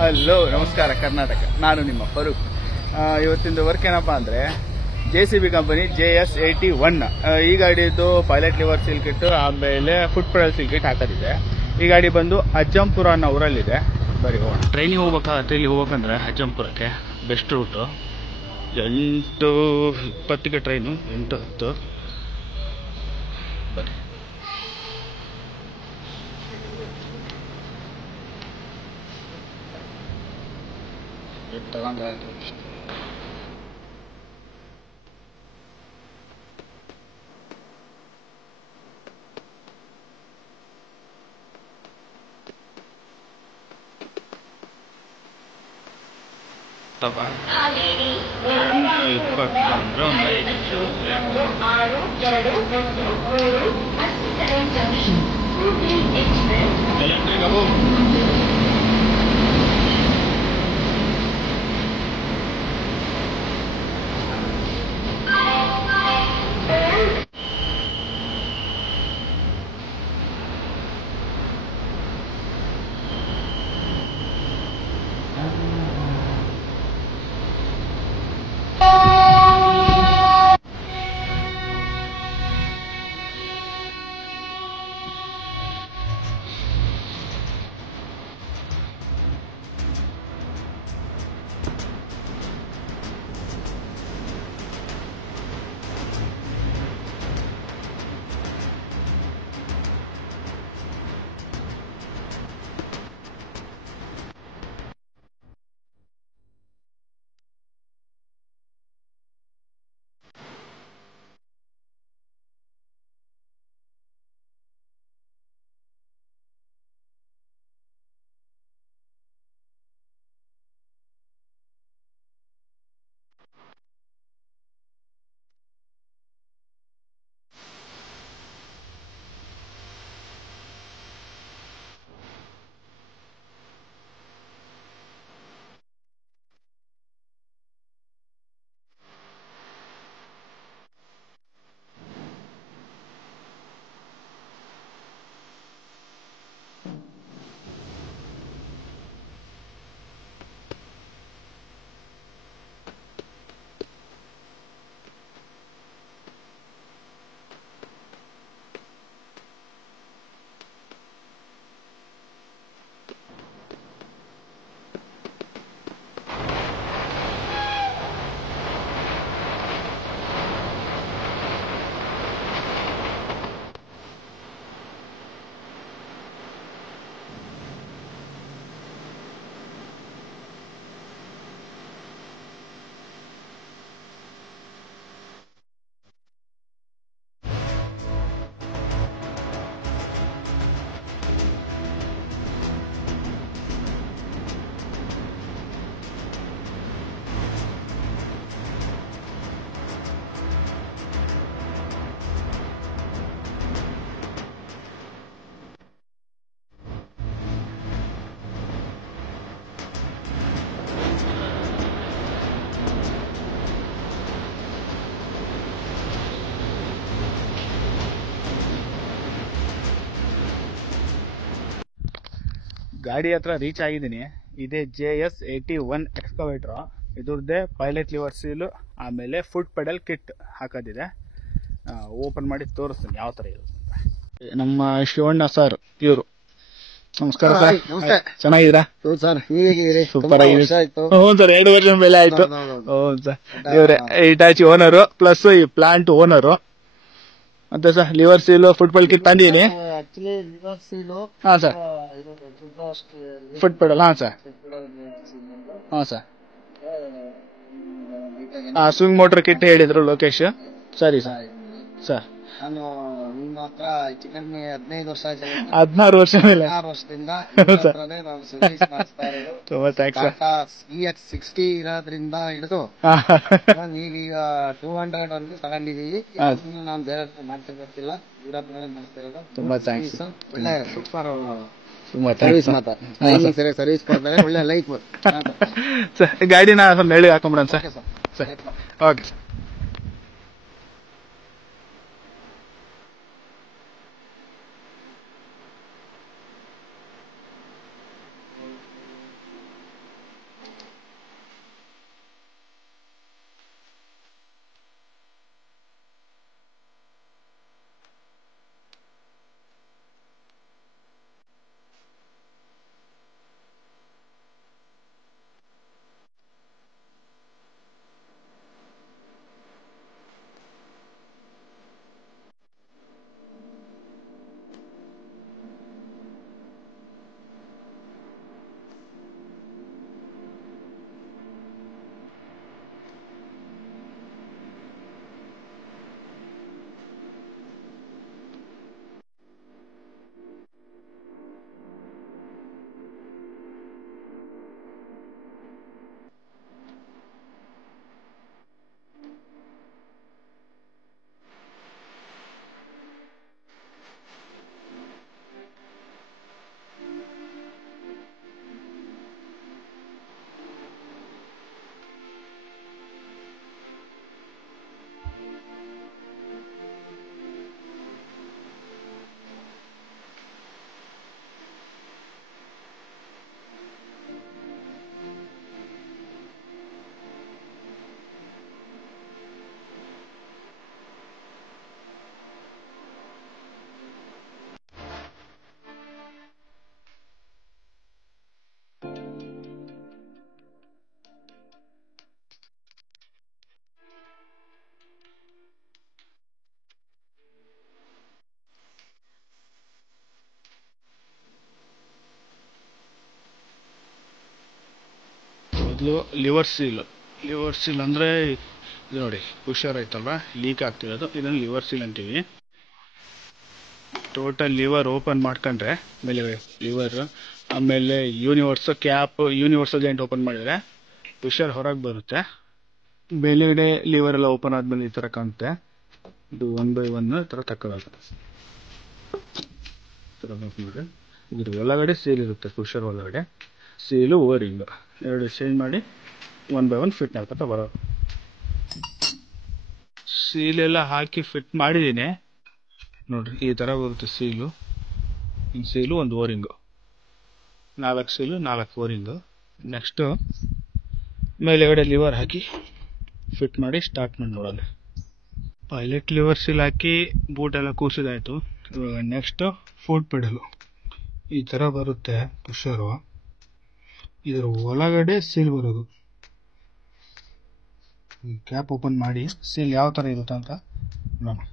Hello, ನಮಸ್ಕಾರ ಕರ್ನಾಟಕ. ನಾನು ನಿಮ್ಮ ಫರೂಕ್. ಇವತ್ತಿಂದು ವರ್ಕ್ ಏನಪ್ಪ ಅಂದರೆ JCB ಕಂಪನಿ JS81. ಈ ಗಾಡಿದು ಪೈಲಟ್ ಲಿವರ್ ಸೀಲ್ ಕಿಟ್, ಆಮೇಲೆ ಫುಟ್ ಪೆಡಲ್ ಸೀಲ್ ಕಿಟ್ ಹಾಕೋದಿದೆ. ಈ ಗಾಡಿ ಬಂದು ಅಜ್ಜಂಪುರ ಅನ್ನೋ ಊರಲ್ಲಿದೆ. ಬರೀ ಹೋಗೋಣ. ಟ್ರೈನಿಗೆ ಹೋಗ್ಬೇಕಂದ್ರೆ ಅಜ್ಜಂಪುರಕ್ಕೆ ಬೆಸ್ಟ್ ರೂಟು. 8:20ಗೆ ಟ್ರೈನು, 8:10. ಬನ್ನಿ. ತಗೊಂಡಾಯ್ತು. ಗಾಡಿ ಹತ್ರ ರೀಚ್ ಆಗಿದ್ದೀನಿ. ಇದೇ JS81 ಎಕ್ಸ್ಕವೇಟ್ರು. ಇದ್ರದ್ದೇ ಪೈಲಟ್ ಲಿವರ್ ಸೀಲು, ಆಮೇಲೆ ಫುಟ್ ಪೆಡಲ್ ಕಿಟ್ ಹಾಕೋದಿದೆ. ಓಪನ್ ಮಾಡಿ ತೋರಿಸ್ತೀನಿ ಯಾವ ಥರ ಇರುತ್ತೆ ಅಂತ. ನಮ್ಮ ಶಿವಣ್ಣ ಸರ್ ಇವರು. ನಮಸ್ಕಾರ ಸರ್. ನಮಸ್ತೆ. ಚೆನ್ನಾಗಿದ್ದೀರಾ? ಸರ್, ನೀವೇಗಿದ್ದೀರಿ? ಸೂಪರ್ ಆಗಿದೆ. ಹ್ಞೂ ಸರ್, 2 ವರ್ಷದ ಮೇಲೆ ಆಯ್ತು. ಹ್ಞೂ ಸರ್, ಇವರೇ ಇಟಾಚಿ ಓನರು ಪ್ಲಸ್ ಈ ಪ್ಲಾಂಟ್ ಓನರು. ಮತ್ತೆ sir, liver seal foot pedal kit ತಂದಿದ್ದೀನಿ. ಹಾಂ ಸರ್, ಫುಟ್ ಪೆಡಲ್. ಹಾಂ ಸರ್, ಹಾಂ ಸರ್, ಹಾಂ ಸ್ವಿಂಗ್ ಮೋಟರ್ ಕಿಟ್ ಹೇಳಿದ್ರು ಲೋಕೇಶ್. ಸರಿ ಸರ್. ಸರ್, ನಾನು ನಿಮ್ಮ ಹತ್ರ 15 ವರ್ಷ ಆಯ್ತು. 16 ವರ್ಷ ಮೇಲೆ. 16 ವರ್ಷದಿಂದ ನಾನು ಸರ್ವಿಸ್ ಮಾಡಿಸ್ತಾ ಇರೋದು. ತುಂಬಾ ಥ್ಯಾಂಕ್ಸ್ ಸರ್. EX60 ಇರೋದ್ರಿಂದ ಹಿಡಿದು ಈಗ 200 ವರೆಗೂ ತಗೊಂಡಿದ್ದೀವಿ. ನಾನು ಬೇರೆ ಮಾಡ್ತಿರ್ತಿಲ್ಲ, ಮಾಡಿಸ್ತಾ ಇರೋದು. ತುಂಬಾ ಥ್ಯಾಂಕ್ಸ್. ಒಳ್ಳೆ ಸೂಪರ್ ತುಂಬಾ ಸರ್ವಿಸ್ ಮಾತಾ ಸರ್ವಿಸ್ ಕೊಡ್ತಾರೆ. ಒಳ್ಳೆ ಲೈಫ್ ಸರ್. ಗಾಡಿನ ಸ್ವಲ್ಪ ನೆರಳಿಗೆ ಹಾಕೊಂಡ್ಬಿಡೋಣ ಸರ್. Sir, okay sir. ಮೊದಲು ಲಿವರ್ ಸೀಲ್ ಅಂದರೆ ಇದು ನೋಡಿ ಹುಷಾರ್ ಐತಲ್ವ, ಲೀಕ್ ಆಗ್ತಿರೋದು, ಇದನ್ನು ಲಿವರ್ ಸೀಲ್ ಅಂತೀವಿ. ಟೋಟಲ್ ಲಿವರ್ ಓಪನ್ ಮಾಡ್ಕೊಂಡ್ರೆ ಮೇಲೆ ಲಿವರ್, ಆಮೇಲೆ ಯೂನಿವರ್ಸಲ್ ಜಾಯಿಂಟ್ ಓಪನ್ ಮಾಡಿದರೆ ಹುಷಾರ್ ಹೊರಗೆ ಬರುತ್ತೆ. ಮೇಲೆಗಡೆ ಲಿವರ್ ಎಲ್ಲ ಓಪನ್ ಆದ್ಮೇಲೆ ಈ ಥರ ಕಾಣುತ್ತೆ. ಇದು 1 by 1 ಈ ಥರ ತಕ್ಕೋದಾಗುತ್ತೆ. ಇದ್ರ ಒಳಗಡೆ ಸೀಲ್ ಇರುತ್ತೆ, ಪುಷರ್ ಒಳಗಡೆ ಸೀಲು ಓರಿಂಗ್ ಎರಡು ಚೇಂಜ್ ಮಾಡಿ 1 by 1 ಫಿಟ್ ಮಾಡ್ಕೊತ ಬರೋದು. ಸೀಲೆಲ್ಲ ಹಾಕಿ ಫಿಟ್ ಮಾಡಿದ್ದೀನಿ ನೋಡ್ರಿ, ಈ ಥರ ಬರುತ್ತೆ ಸೀಲು ಒಂದು ಓರಿಂಗು, 4 ಸೀಲು 4 ಓರಿಂಗು. ನೆಕ್ಸ್ಟು ಮೇಲೆಗಡೆ ಲಿವರ್ ಹಾಕಿ ಫಿಟ್ ಮಾಡಿ ಸ್ಟಾರ್ಟ್ ಮಾಡಿ ನೋಡೋದು. ಪೈಲಟ್ ಲಿವರ್ ಸೀಲ್ ಹಾಕಿ ಬೂಟೆಲ್ಲ ಕೂಸಿದಾಯಿತು. ಇವಾಗ ನೆಕ್ಸ್ಟು ಫುಟ್ ಪೆಡಲು ಈ ಥರ ಬರುತ್ತೆ ಪುಷರು. ಇದರ ಒಳಗಡೆ ಸೀಲ್ ಬರೋದು. ಕ್ಯಾಪ್ ಓಪನ್ ಮಾಡಿ ಸೀಲ್ ಯಾವ ಥರ ಇರುತ್ತೆ ಅಂತ ನೋಡೋಣ.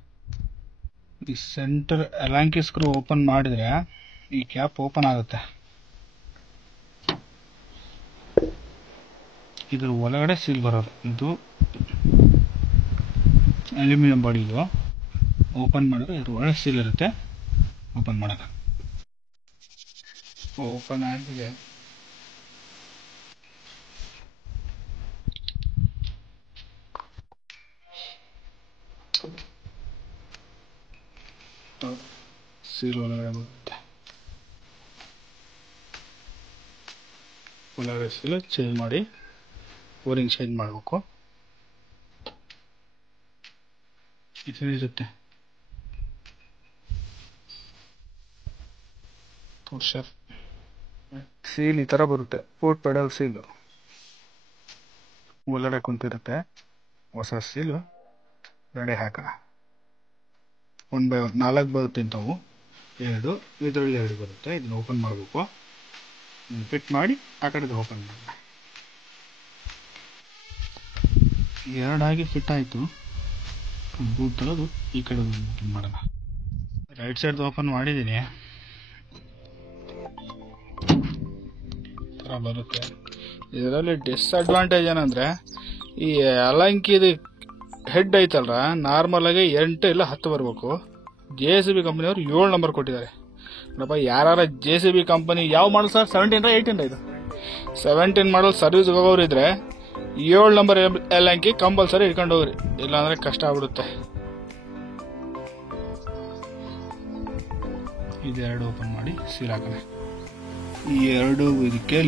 ಈ ಸೆಂಟರ್ ಅಲಾಂಕಿ ಸ್ಕ್ರೂ ಓಪನ್ ಮಾಡಿದರೆ ಈ ಕ್ಯಾಪ್ ಓಪನ್ ಆಗುತ್ತೆ. ಇದ್ರ ಒಳಗಡೆ ಸೀಲ್ ಬರೋದು. ಇದು ಅಲ್ಯೂಮಿನಿಯಂ ಬಾಡಿದು. ಓಪನ್ ಮಾಡಿದ್ರೆ ಇದ್ರ ಒಳಗೆ ಸೀಲ್ ಇರುತ್ತೆ. ಓಪನ್ ಮಾಡೋಣ. ಓಪನ್ ಆಗಿದೆ. ಸೀಲ್ ಒಳಗಡೆ ಬರುತ್ತೆ. ಒಳಗಡೆ ಸೀಲ್ ಚೇಂಜ್ ಮಾಡಿ ಓರಿಂಗ್ ಚೇಂಜ್ ಮಾಡಬೇಕು. ಇರುತ್ತೆ ಪುಷರ್ ಸೀಲ್ ಈ ಥರ ಬರುತ್ತೆ. ಫುಟ್ ಪೆಡಲ್ ಸೀಲು ಒಳಗಡೆ ಕುಂತಿರುತ್ತೆ. ಹೊಸ ಸೀಲು ರೆಡಿ ಹಾಕೋಣ. 1 by 1 4 ಬರುತ್ತೆ ಇಂಥವು, 2 ಇದರಲ್ಲಿ 2 ಬರುತ್ತೆ. ಇದನ್ನ ಓಪನ್ ಮಾಡಬೇಕು, ಫಿಟ್ ಮಾಡಿ ಆ ಕಡೆದು ಓಪನ್ ಮಾಡೋಣ. 2 ಆಗಿ ಫಿಟ್ ಆಯಿತು. ಬೂಟ್ ತೆಗೆದು ಈ ಕಡೆ ಓಪನ್ ಮಾಡೋಣ. ರೈಟ್ ಸೈಡ್ ಓಪನ್ ಮಾಡಿದ್ದೀನಿ, ಥರ ಬರುತ್ತೆ. ಇದರಲ್ಲಿ ಡಿಸ್ಅಡ್ವಾಂಟೇಜ್ ಏನಂದರೆ ಈ ಅಲಂಕಿದು ಹೆಡ್ ಐತಲ್ರ, ನಾರ್ಮಲ್ ಆಗಿ 8 ಇಲ್ಲ 10 ಬರಬೇಕು. JCB ಕಂಪನಿಯವರು 7 ನಂಬರ್ ಕೊಟ್ಟಿದ್ದಾರೆ. ನೋಡಪ್ಪ, ಯಾರ JCB ಕಂಪನಿ ಯಾವ ಮಾಡಲ್ ಸರ್? 17 18 ಇದು 17 ಮಾಡಲ್ ಸರ್ವಿಸ್ಗೆ ಹೋಗೋರು ಇದ್ರೆ 7 ನಂಬರ್ ಅಲಂಕಿ ಕಂಪಲ್ಸರಿ ಇಟ್ಕೊಂಡು ಹೋಗ್ರಿ, ಇಲ್ಲಾಂದ್ರೆ ಕಷ್ಟ ಆಗ್ಬಿಡುತ್ತೆ. ಇದೆರಡು ಓಪನ್ ಮಾಡಿ ಸೀಲ್ ಹಾಕೋಣ. ಈ 2 ಇದಕ್ಕೆ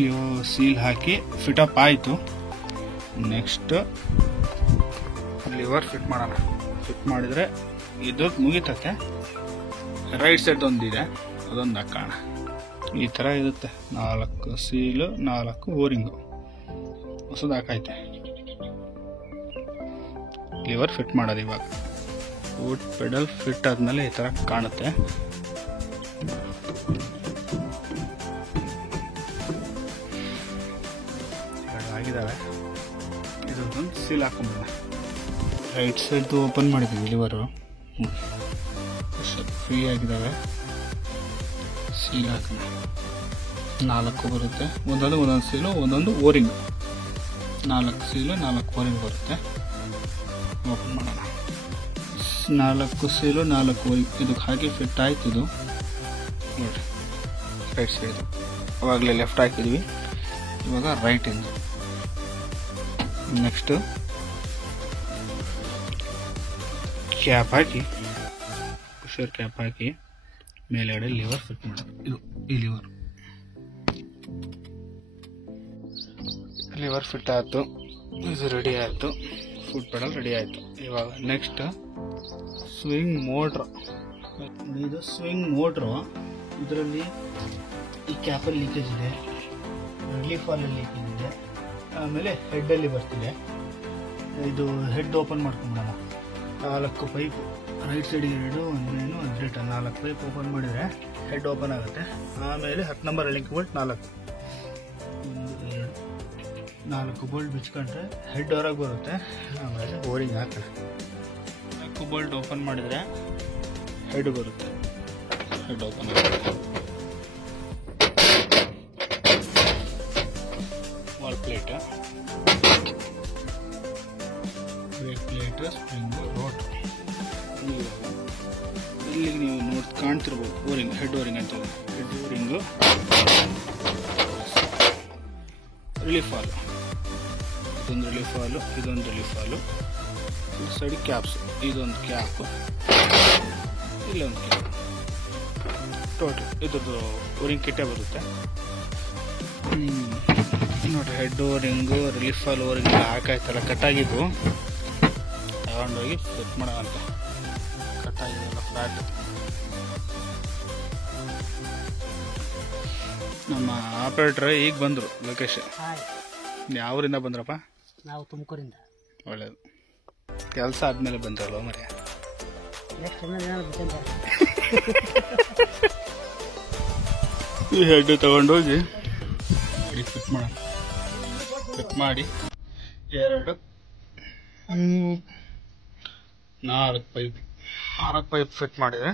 ಸೀಲ್ ಹಾಕಿ ಫಿಟಪ್ ಆಯಿತು. ನೆಕ್ಸ್ಟ್ ಲಿವರ್ ಫಿಟ್ ಮಾಡೋಣ. ಫಿಟ್ ಮಾಡಿದರೆ ಇದು ಮುಗಿತಕ್ಕೆ. ರೈಟ್ ಸೈಡ್ ಒಂದಿದೆ, ಅದೊಂದು ಹಾಕೋಣ. ಈ ಥರ ಇರುತ್ತೆ. 4 ಸೀಲು 4 ಓರಿಂಗು ಹೊಸದು ಹಾಕೈತೆ. ಲಿವರ್ ಫಿಟ್ ಮಾಡೋದು. ಇವಾಗ ಫುಟ್ ಪೆಡಲ್ ಫಿಟ್ ಆದಮೇಲೆ ಈ ಥರ ಕಾಣುತ್ತೆ. ಆಗಿದ್ದಾವೆ. ಇದೊಂದು ಸೀಲ್ ಹಾಕೊಂಬೋಣ. ರೈಟ್ ಸೈಡ್ದು ಓಪನ್ ಮಾಡಿದ್ದೀವಿ ಲಿವರು, ಫ್ರೀ ಆಗಿದ್ದಾವೆ. ಸೀಲ್ ಹಾಕೋಣ. 4 ಬರುತ್ತೆ. ಒಂದೊಂದು ಸೀಲು ಒಂದೊಂದು ಓರಿಂಗ್. 4 ಸೀಲು 4 ಓರಿಂಗ್ ಬರುತ್ತೆ. ಓಪನ್ ಮಾಡೋಣ. 4 ಸೀಲು 4 ಓರಿಂಗ್ ಇದಕ್ಕೆ ಹಾಕಿ ಫಿಟ್ ಆಯ್ತು. ಇದು ನೋಡಿ ರೈಟ್ ಸೈಡ್, ಅವಾಗಲೇ ಲೆಫ್ಟ್ ಹಾಕಿದ್ವಿ, ಇವಾಗ ರೈಟ್ ಇಂದ. ನೆಕ್ಸ್ಟು ಕ್ಯಾಪ್ ಹಾಕಿ, ಪುಷರ್ ಕ್ಯಾಪ್ ಹಾಕಿ ಮೇಲೆಗಡೆ ಲಿವರ್ ಫಿಟ್ ಮಾಡೋದು. ಇದು ಈ ಲಿವರ್ ಫಿಟ್ ಆಯಿತು. ಇದು ರೆಡಿ ಆಯಿತು. ಫುಟ್ ಪೆಡಲ್ ರೆಡಿ ಆಯಿತು. ಇವಾಗ ನೆಕ್ಸ್ಟ್ ಸ್ವಿಂಗ್ ಮೋಟ್ರು. ಇದು ಸ್ವಿಂಗ್ ಮೋಟ್ರು. ಇದರಲ್ಲಿ ಈ ಕ್ಯಾಪಲ್ಲಿ ಲೀಕೇಜ್ ಇದೆ, ರಿಲೀಫಲ್ಲಿ ಲೀಕೇಜ್ ಇದೆ, ಆಮೇಲೆ ಹೆಡ್ಡಲ್ಲಿ ಬರ್ತಿದೆ. ಇದು ಹೆಡ್ ಓಪನ್ ಮಾಡ್ಕೊಂಬಿಡೋಣ. 4 ಪೈಪು, ರೈಟ್ ಸೈಡಿಗೆ 2, 1 1 ರಿಟರ್ನ್ 4 ಪೈಪ್ ಓಪನ್ ಮಾಡಿದರೆ ಹೆಡ್ ಓಪನ್ ಆಗುತ್ತೆ. ಆಮೇಲೆ 10 ನಂಬರ್ ಲಿಂಕ್ ಬೋಲ್ಟ್ 4 ಬೋಲ್ಟ್ ಬಿಚ್ಕೊಂಡ್ರೆ ಹೆಡ್ ಹೊರಗೆ ಬರುತ್ತೆ. ಆಮೇಲೆ ಓರಿಂಗ್ ಹಾಕೋಣ. 4 ಬೋಲ್ಟ್ ಓಪನ್ ಮಾಡಿದರೆ ಹೆಡ್ ಬರುತ್ತೆ. ಹೆಡ್ ಓಪನ್ ಆಗುತ್ತೆ. Plate, spring, rod. ಇಲ್ಲಿಗೆ ನೀವು ನೋಡಿ ಕಾಣ್ತಿರ್ಬೋದು ಓರಿಂಗ್, ಹೆಡ್ ಓರಿಂಗ್ ಅಂತ. ಹೆಡ್ ಓರಿಂಗು, ರಿಲೀಫ್ ವಾಲು, ಇದೊಂದು ರಿಲೀಫ್ ವಾಲು, ಇದೊಂದು ರಿಲೀಫ್ ವಾಲು. ಈ ಸೈಡ್ ಕ್ಯಾಪ್ಸ್, ಇದೊಂದು ಕ್ಯಾಪ್, ಇಲ್ಲೊಂದು ಕ್ಯಾಪ್. ಟೋಟಲ್ ಇದ್ರದ್ದು ಓರಿಂಗ್ ಕಿಟ್ಟೇ ಬರುತ್ತೆ ನೋಡಿರಿ. ಹೆಡ್ ಓರಿಂಗು, ರಿಲೀಫ್ ವಾಲ್ ಓರಿಂಗ್ ಹಾಕಾಯ್ತಲ್ಲ, ಕಟ್ಟಾಗಿದ್ದು ತಗೊಂಡೋಗಿ ಸೆಟ್ ಮಾಡೋಂತ. ಕಟ್ಟಾಗಿದ್ದಲ್ಲ ಫ್ಲಾಟ್. ನಮ್ಮ ಆಪರೇಟರ್ ಈಗ ಬಂದರು ಲೊಕೇಶನ್. ಯಾವೂರಿಂದ ಬಂದ್ರಪ್ಪ? ನಾವು ತುಮಕೂರಿಂದ. ಒಳ್ಳೇದು, ಕೆಲಸ ಆದ್ಮೇಲೆ ಬಂದ್ರಲ್ವ ಮರ್ಯ. ಈ ಹೆಡ್ ತಗೊಂಡೋಗಿ ಫಿಟ್ ಮಾಡೋಣ. ಫಿಟ್ ಮಾಡಿ 4 ಪೈಪ್ ಫಿಟ್ ಮಾಡಿದ್ರೆ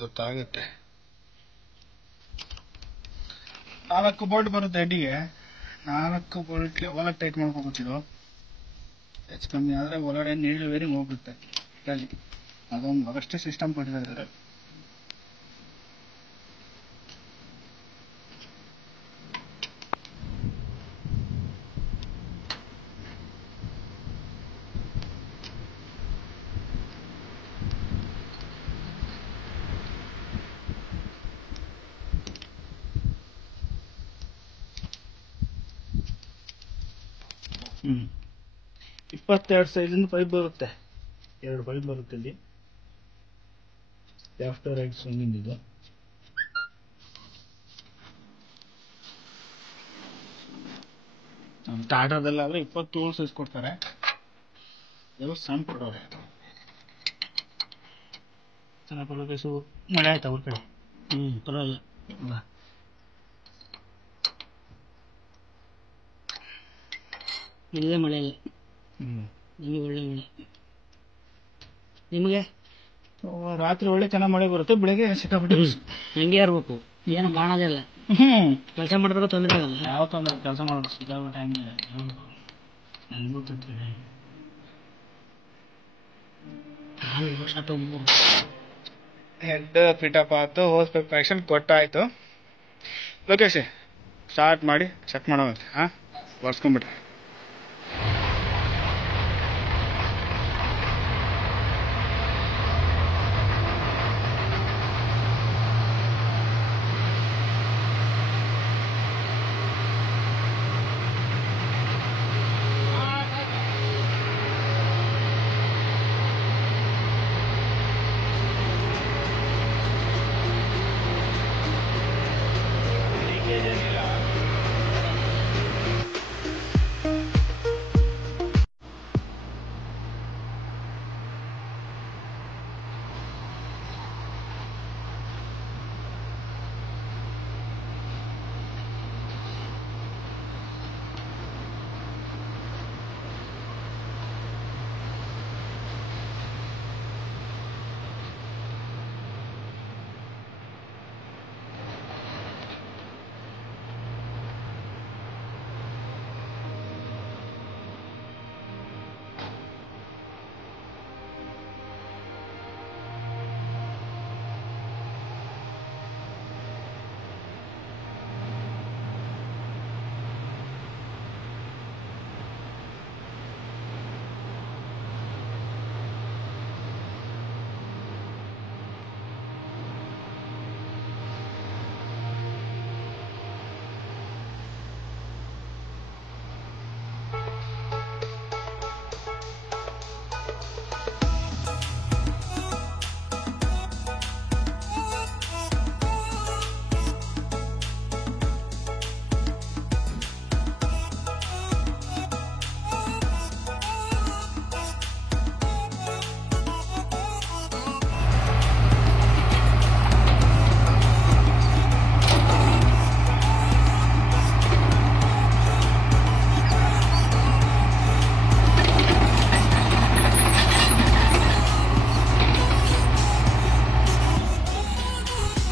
ಗೊತ್ತಾಗುತ್ತೆ. 4 ಬೋಲ್ಟ್ ಬರುತ್ತೆ ಹೆಡ್ಡಿಗೆ. 4 ಬೋಲ್ಟ್ ಒಳಗೆ ಟೈಟ್ ಮಾಡ್ಕೊತಿದ್ದು. ಹೆಚ್ಚು ಕಮ್ಮಿ ಆದರೆ ಒಳಗಡೆ ನೀರು ಬೇರೆ ಹೋಗ್ಬಿಡುತ್ತೆ. ಅದೊಂದು ಅಷ್ಟೇ ಸಿಸ್ಟಮ್ ಕೊಟ್ಟಿದ್ದಾರೆ. ಹ್ಞೂ 22 ಸೈಜಿಂದ ಪೈಪ್ ಬರುತ್ತೆ. 2 ಪೈಪ್ ಬರುತ್ತೆ ಇಲ್ಲಿ. ಲೆಫ್ಟ್ ರೈಟ್ ಸ್ವಿಂಗಿಂಗ್ ಇದು. ನಮ್ಮ ಟಾಟಾದಲ್ಲಾದರೆ 22 ಸೈಜ್ ಕೊಡ್ತಾರೆ. ಎಲ್ಲ ಸಣ್ಣ ಕೊಡೋರೆ. ಚೆನ್ನಾಗಿ ಪರವಾಗಿಸು. ಮಳೆ ಆಯ್ತಾ ಅವ್ರ ಕಡೆ? ಪರವಾಗಿಲ್ಲ. ಇಲ್ಲೇ ಮಳೆ ಇಲ್ಲ. ನಿಮಗೆ ಒಳ್ಳೆ ಮಳೆ. ನಿಮಗೆ ರಾತ್ರಿ ಒಳ್ಳೆ ಚೆನ್ನಾಗಿ ಮಳೆ ಬರುತ್ತೆ, ಬೆಳಗ್ಗೆ ಸಿಕ್ಕಾಬಿಟ್ಟು ಹಂಗೆ ಇರ್ಬೇಕು. ಏನು ಕಾಣೋದಿಲ್ಲ. ಕೆಲಸ ಮಾಡಿದಾಗ ತೊಂದರೆ ಆಗಲ್ಲ. ಯಾವ ತೊಂದರೆ? ಕೆಲಸ ಮಾಡೋದು ಸಿಕ್ಕಾಬಿಟ್ಟು ಹಂಗೆ ಹೆಡ್ ಫಿಟಪ್ ಆಯ್ತು, ಹೋಸ್ ಪೈಪ್ ಕನೆಕ್ಷನ್ ಕೊಟ್ಟಾಯ್ತು. ಲೊಕೇಶ್ ಸ್ಟಾರ್ಟ್ ಮಾಡಿ ಚೆಕ್ ಮಾಡೋಣ. ಬರ್ಸ್ಕೊಂಡ್ಬಿಟ್ರೆ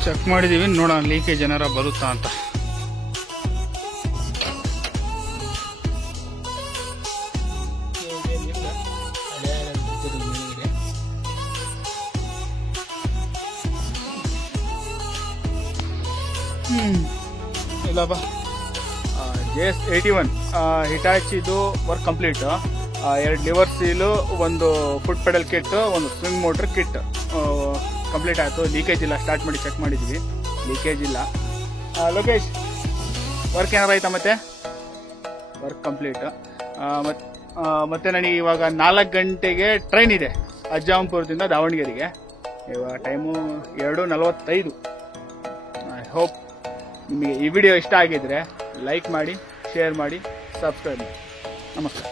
ಚೆಕ್ ಮಾಡಿದೀವಿ, ನೋಡೋಣ ಲೀಕೇಜ್ ಏನಾರ ಬರುತ್ತಾ ಅಂತ. ಇಲ್ಲಪ್ಪ JS81 ಹಿಟಾಚಿದು ವರ್ಕ್ ಕಂಪ್ಲೀಟ್. 2 ಲಿವರ್ ಸೀಲು, ಒಂದು ಫುಟ್ ಪೆಡಲ್ ಕಿಟ್, ಒಂದು ಸ್ವಿಂಗ್ ಮೋಟ್ರ್ ಕಿಟ್ ಕಂಪ್ಲೀಟ್ ಆಯಿತು. ಲೀಕೇಜ್ ಇಲ್ಲ, ಸ್ಟಾರ್ಟ್ ಮಾಡಿ ಚೆಕ್ ಮಾಡಿದ್ವಿ, ಲೀಕೇಜ್ ಇಲ್ಲ. ಲೋಕೇಶ್ ವರ್ಕ್ ಏನಾರು ಆಯ್ತಾ? ಮತ್ತೆ ವರ್ಕ್ ಕಂಪ್ಲೀಟ್. ಮತ್ತೆ ನನಗೆ ಇವಾಗ 4 ಗಂಟೆಗೆ ಟ್ರೈನ್ ಇದೆ ಅಜ್ಜಾಂಪುರದಿಂದ ದಾವಣಗೆರೆಗೆ. ಇವಾಗ ಟೈಮು 2:45. ಐ ಹೋಪ್ ನಿಮಗೆ ಈ ವಿಡಿಯೋ ಇಷ್ಟ ಆಗಿದ್ರೆ ಲೈಕ್ ಮಾಡಿ, ಶೇರ್ ಮಾಡಿ, ಸಬ್ಸ್ಕ್ರೈಬ್ ಮಾಡಿ. ನಮಸ್ಕಾರ.